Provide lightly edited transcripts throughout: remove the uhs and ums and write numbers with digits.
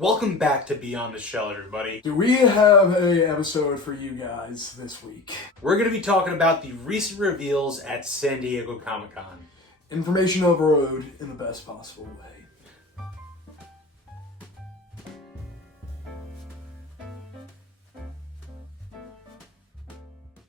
Welcome back to Beyond the Shell, everybody. Do we have a episode for you guys this week? We're going to be talking about the recent reveals at San Diego Comic-Con. Information overload in the best possible way.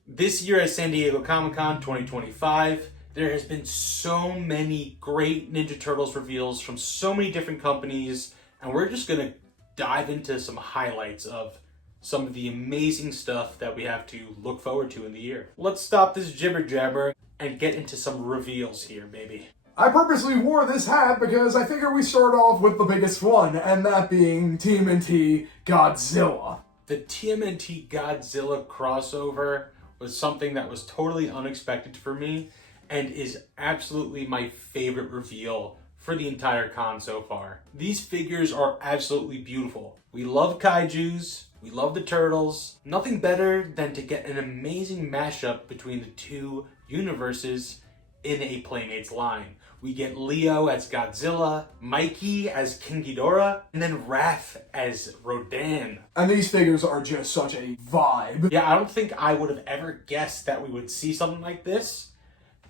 This year at San Diego Comic-Con 2025, there has been so many great Ninja Turtles reveals from so many different companies, and we're just going to dive into some highlights of some of the amazing stuff that we have to look forward to in the year. Let's stop this jibber jabber and get into some reveals here, baby. I purposely wore this hat because I figure we start off with the biggest one, and that being TMNT Godzilla. The TMNT Godzilla crossover was something that was totally unexpected for me and is absolutely my favorite reveal for the entire con so far. These figures are absolutely beautiful. We love kaijus, we love the turtles. Nothing better than to get an amazing mashup between the two universes in a Playmates line. We get Leo as Godzilla, Mikey as King Ghidorah, and then Raph as Rodan. And these figures are just such a vibe. Yeah, I don't think I would have ever guessed that we would see something like this.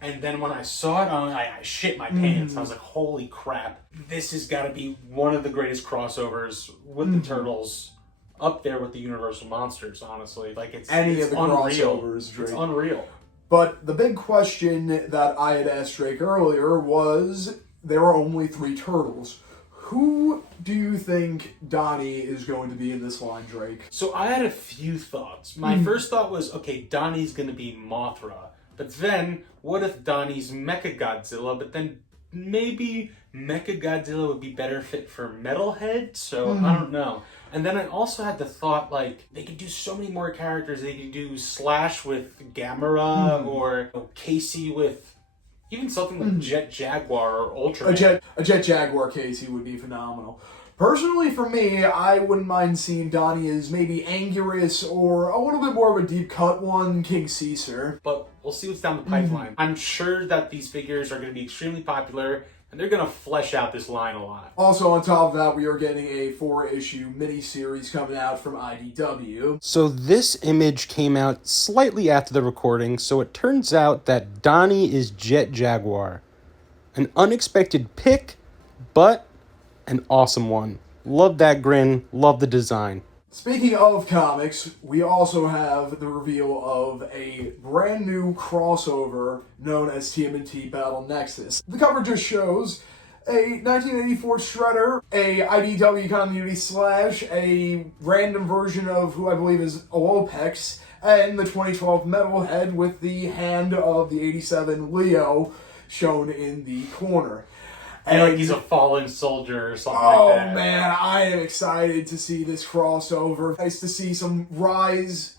And then when I saw it, I shit my pants. I was like, holy crap. This has got to be one of the greatest crossovers with the Turtles, up there with the Universal Monsters, honestly. Like, it's Any it's of the unreal. crossovers, Drake. It's unreal. But the big question that I had asked Drake earlier was, there are only 3 turtles. Who do you think Donnie is going to be in this line, Drake? So I had a few thoughts. My first thought was, okay, Donnie's going to be Mothra. But then, what if Donnie's Mechagodzilla? But then maybe Mechagodzilla would be better fit for Metalhead? So, I don't know. And then I also had the thought, like, they could do so many more characters. They could do Slash with Gamera, or Casey with even something like Jet Jaguar or Ultraman. A Jet Jaguar Casey would be phenomenal. Personally, for me, I wouldn't mind seeing Donnie as maybe Anguirus or a little bit more of a deep cut one, King Caesar. But we'll see what's down the pipeline. I'm sure that these figures are going to be extremely popular, and they're going to flesh out this line a lot. Also, on top of that, we are getting a 4-issue miniseries coming out from IDW. So this image came out slightly after the recording, so it turns out that Donnie is Jet Jaguar. An unexpected pick, but an awesome one. Love that grin, love the design. Speaking of comics, we also have the reveal of a brand new crossover known as TMNT Battle Nexus. The cover just shows a 1984 Shredder, a IDW continuity Slash, a random version of who I believe is Olopex, and the 2012 Metalhead with the hand of the 87 Leo shown in the corner. And like he's a fallen soldier or something Oh like that. man, I am excited to see this crossover. Nice to see some Rise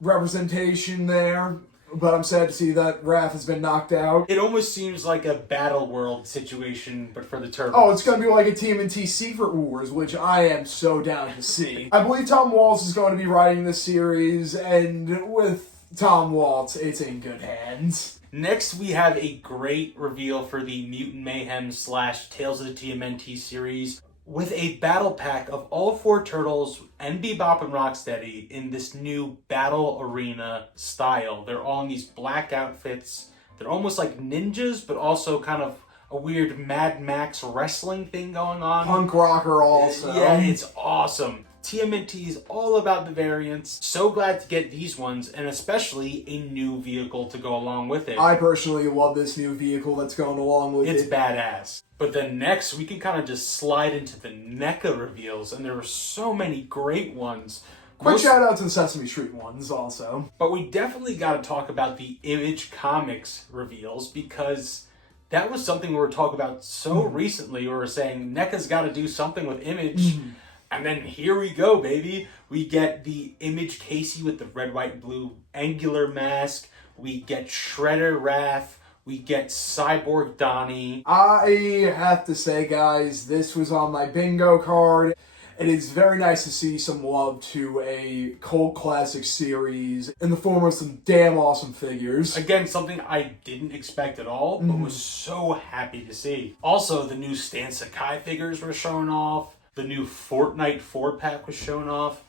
representation there, but I'm sad to see that Raph has been knocked out. It almost seems like a Battle World situation, but for the Turtles. Oh, it's going to be like a TMNT Secret Wars, which I am so down to see. I believe Tom Waltz is going to be writing this series, and with Tom Waltz, it's in good hands. Next, we have a great reveal for the Mutant Mayhem / Tales of the TMNT series with a battle pack of all 4 Turtles and Bebop and Rocksteady in this new battle arena style. They're all in these black outfits. They're almost like ninjas, but also kind of a weird Mad Max wrestling thing going on. Punk rocker also. Yeah, it's awesome. TMNT is all about the variants. So glad to get these ones, and especially a new vehicle to go along with it. I personally love this new vehicle that's going along with It's it. badass. But then next, we can kind of just slide into the NECA reveals, and there were so many great ones. Quick shout out to the Sesame Street ones also. But we definitely got to talk about the Image Comics reveals, because that was something we were talking about so recently. We were saying NECA's got to do something with Image. And then here we go, baby. We get the Image Casey with the red, white, and blue angular mask. We get Shredder Raph. We get Cyborg Donnie. I have to say, guys, this was on my bingo card. It is very nice to see some love to a cult classic series in the form of some damn awesome figures. Again, something I didn't expect at all, but was so happy to see. Also, the new Stan Sakai figures were shown off. The new Fortnite 4-pack was shown off.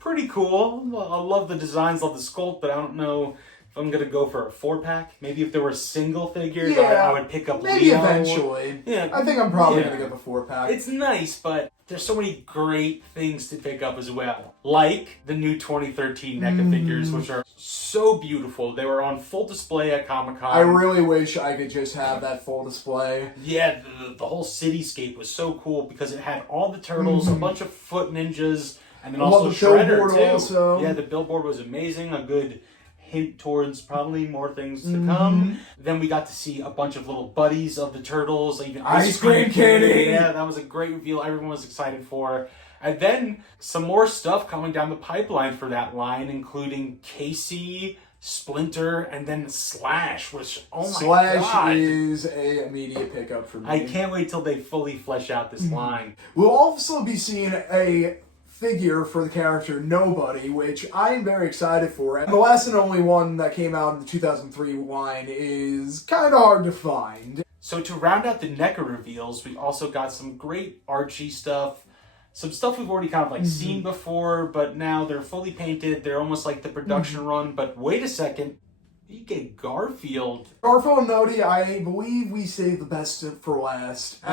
Pretty cool. I love the designs, love the sculpt, but I don't know if I'm going to go for a 4-pack. Maybe if there were single figures, I would pick up maybe Leo. Eventually. Yeah, I think I'm probably going to get the 4-pack. It's nice, but there's so many great things to pick up as well. Like the new 2013 NECA figures, which are so beautiful. They were on full display at Comic-Con. I really wish I could just have that full display. Yeah, the whole cityscape was so cool because it had all the turtles, a bunch of foot ninjas, and then also the Shredder too. Also. Yeah, the billboard was amazing. A good hint towards probably more things to come. Then we got to see a bunch of little buddies of the turtles, even Ice Cream Kitty. Yeah, that was a great reveal. Everyone was excited for. And then some more stuff coming down the pipeline for that line, including Casey, Splinter, and then Slash, which, oh my God. Slash is a immediate pickup for me. I can't wait till they fully flesh out this line. We'll also be seeing a figure for the character Nobody, which I'm very excited for. And the last and only one that came out in the 2003 line is kind of hard to find. So to round out the NECA reveals, we also got some great Archie stuff. Some stuff we've already kind of like seen before, but now they're fully painted. They're almost like the production run. But wait a second. You get Garfield. Garfield and Nody, I believe we saved the best for last. The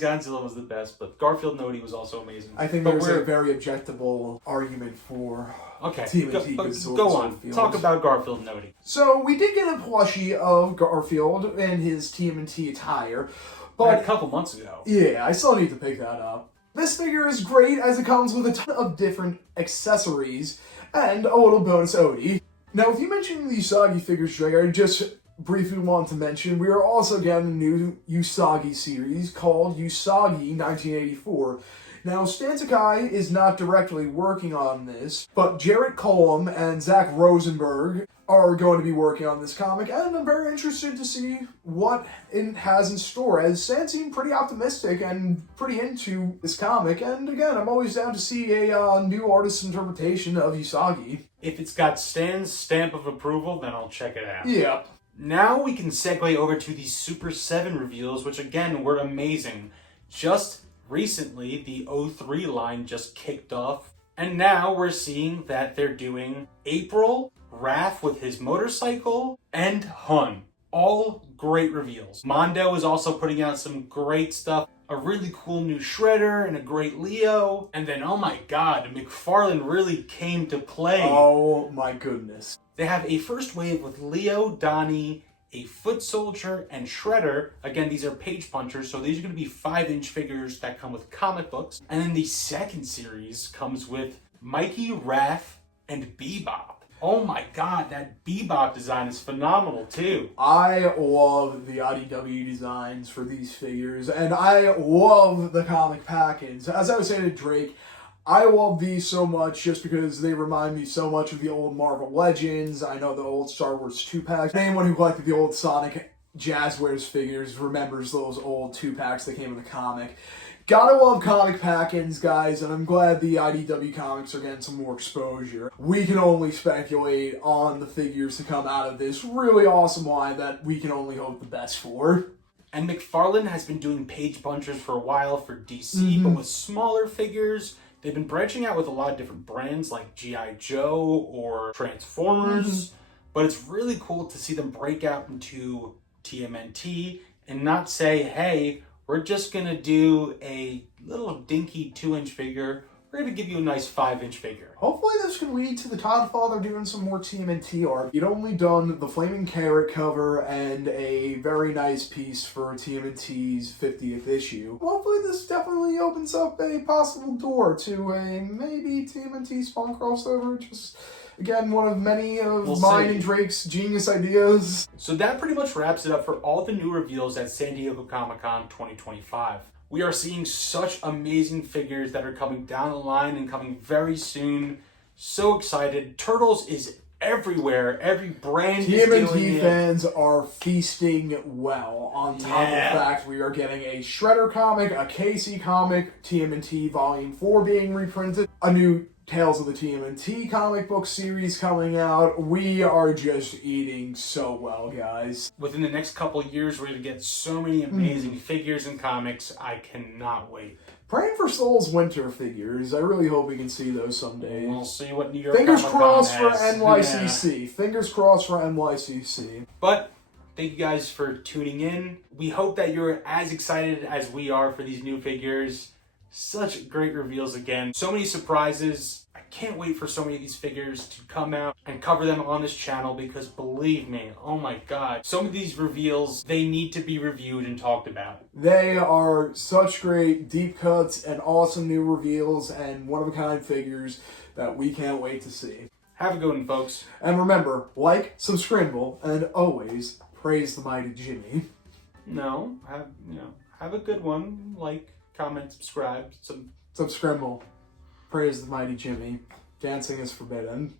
Godzilla was the best, but Garfield Nody was also amazing. I think there's a very objectable argument for TMNT. Go on. Talk about Garfield Nody. So we did get a plushie of Garfield and his TMNT attire, but a couple months ago. Yeah, I still need to pick that up. This figure is great as it comes with a ton of different accessories and a little bonus Odie. Now, if you mentioned the Usagi figures, Drake, I just briefly want to mention we are also getting a new Usagi series called Usagi 1984. Now, Stan Sakai is not directly working on this, but Jarrett Cullum and Zach Rosenberg are going to be working on this comic, and I'm very interested to see what it has in store, as Stan seemed pretty optimistic and pretty into this comic, and again, I'm always down to see a new artist's interpretation of Usagi. If it's got Stan's stamp of approval, then I'll check it out. Yep. Now we can segue over to the Super 7 reveals, which again were amazing. Just recently, the 03 line just kicked off, and now we're seeing that they're doing April, Raph with his motorcycle, and Hun. All great reveals. Mondo is also putting out some great stuff. A really cool new Shredder and a great Leo. And then, oh my God, McFarlane really came to play. Oh my goodness. They have a first wave with Leo, Donnie, a Foot Soldier, and Shredder. Again, these are page punchers, so these are going to be 5-inch figures that come with comic books. And then the second series comes with Mikey, Raph, and Bebop. Oh my God, that Bebop design is phenomenal too. I love the IDW designs for these figures, and I love the comic package. As I was saying to Drake, I love these so much just because they remind me so much of the old Marvel Legends. I know the old Star Wars 2-packs. Anyone who collected the old Sonic Jazzwares figures remembers those old 2-packs that came in the comic. Gotta love comic pack-ins, guys, and I'm glad the IDW comics are getting some more exposure. We can only speculate on the figures to come out of this really awesome line that we can only hope the best for. And McFarlane has been doing page punchers for a while for DC, but with smaller figures. They've been branching out with a lot of different brands like G.I. Joe or Transformers, but it's really cool to see them break out into TMNT and not say, hey, we're just going to do a little dinky 2-inch figure. We're going to give you a nice 5-inch figure. Hopefully this can lead to the Godfather doing some more TMNT art. He'd only done the Flaming Carrot cover and a very nice piece for TMNT's 50th issue. Hopefully this definitely opens up a possible door to a maybe TMNT Spawn crossover. Just, again, one of many of mine and Drake's genius ideas. So that pretty much wraps it up for all the new reveals at San Diego Comic-Con 2025. We are seeing such amazing figures that are coming down the line and coming very soon. So excited. Turtles is everywhere. Every brand is doing it. TMNT fans are feasting well. On top of the fact we are getting a Shredder comic, a Casey comic, TMNT Volume 4 being reprinted, a new Tales of the TMNT comic book series coming out. We are just eating so well, guys. Within the next couple years, we're going to get so many amazing figures and comics. I cannot wait. Praying for Souls winter figures. I really hope we can see those someday. We'll see what New York Fingers Comic-Con crossed for has. NYCC. Yeah. Fingers crossed for NYCC. But thank you guys for tuning in. We hope that you're as excited as we are for these new figures. Such great reveals again. So many surprises. I can't wait for so many of these figures to come out and cover them on this channel because believe me, oh my god, some of these reveals, they need to be reviewed and talked about. They are such great deep cuts and awesome new reveals and one-of-a-kind figures that we can't wait to see. Have a good one, folks. And remember, like, subscribe, and always praise the mighty Jimmy. No, have a good one. Like, comment, subscribe. Subscribe. Praise the mighty Jimmy. Dancing is forbidden.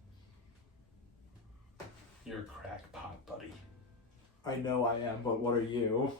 You're a crackpot, buddy. I know I am, but what are you?